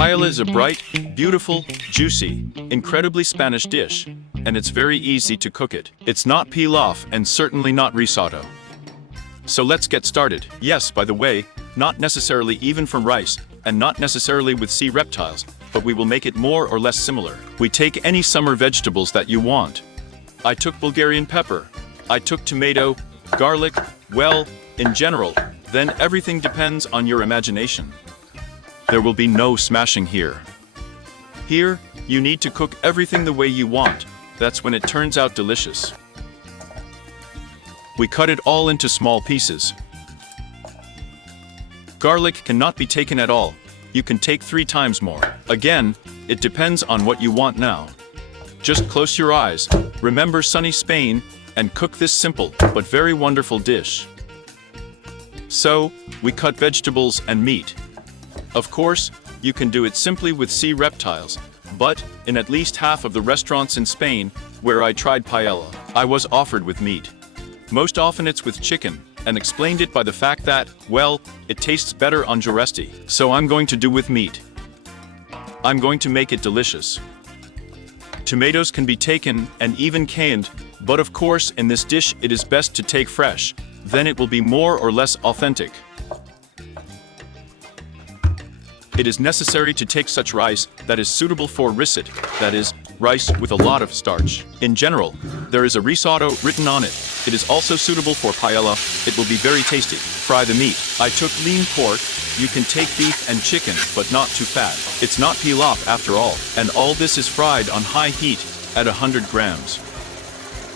Paella is a bright, beautiful, juicy, incredibly Spanish dish, and it's very easy to cook it. It's not pilaf and certainly not risotto. So let's get started. Yes, by the way, not necessarily even from rice, and not necessarily with sea reptiles, but we will make it more or less similar. We take any summer vegetables that you want. I took Bulgarian pepper. I took tomato, garlic, well, in general, then everything depends on your imagination. There will be no smashing here. Here, you need to cook everything the way you want. That's when it turns out delicious. We cut it all into small pieces. Garlic cannot be taken at all. You can take 3 times more. Again, it depends on what you want now. Just close your eyes, remember sunny Spain, and cook this simple but very wonderful dish. So, we cut vegetables and meat. Of course, you can do it simply with sea reptiles, but in at least half of the restaurants in Spain where I tried paella, I was offered with meat. Most often it's with chicken, and explained it by the fact that, well, it tastes better on giuresti. So I'm going to do with meat. I'm going to make it delicious. Tomatoes can be taken and even canned, but of course in this dish it is best to take fresh, then it will be more or less authentic. It is necessary to take such rice that is suitable for risotto, that is, rice with a lot of starch. In general, there is a risotto written on it. It is also suitable for paella. It will be very tasty. Fry the meat. I took lean pork. You can take beef and chicken, but not too fat. It's not pilaf after all. And all this is fried on high heat at 100 grams.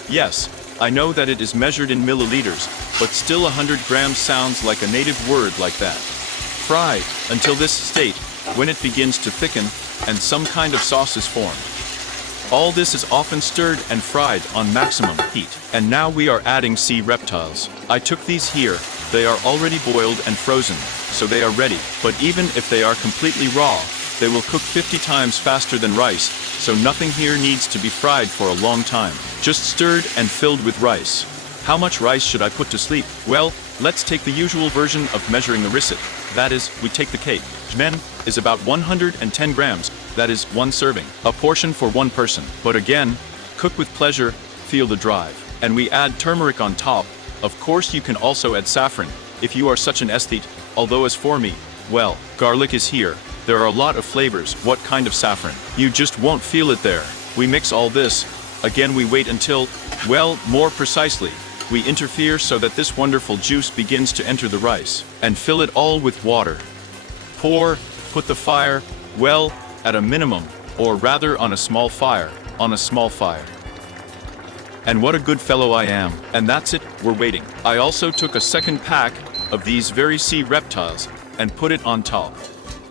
Yes, I know that it is measured in milliliters, but still 100 grams sounds like a native word like that. Fry until this state, when it begins to thicken and some kind of sauce is formed. All this is often stirred and fried on maximum heat. And now we are adding sea reptiles. I took these here. They are already boiled and frozen, so they are ready. But even if they are completely raw, they will cook 50 times faster than rice, so nothing here needs to be fried for a long time. Just stirred and filled with rice. How much rice should I put to sleep? Well, let's take the usual version of measuring the risotto. That is, we take the cake. Jmen is about 110 grams, that is, 1 serving. A portion for 1 person. But again, cook with pleasure, feel the drive. And we add turmeric on top. Of course you can also add saffron, if you are such an aesthete, although as for me, well, garlic is here. There are a lot of flavors. What kind of saffron? You just won't feel it there. We mix all this. Again we wait until, well, more precisely, we interfere so that this wonderful juice begins to enter the rice, and fill it all with water. Pour, put the fire, well, at a minimum, or rather on a small fire, And what a good fellow I am. And that's it, we're waiting. I also took a second pack of these very sea reptiles and put it on top.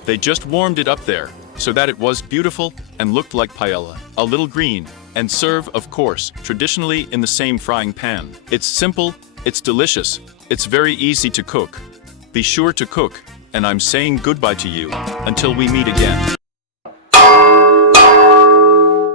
They just warmed it up there, so that it was beautiful and looked like paella. A little green, and serve, of course, traditionally in the same frying pan. It's simple, it's delicious, it's very easy to cook. Be sure to cook, and I'm saying goodbye to you, until we meet again.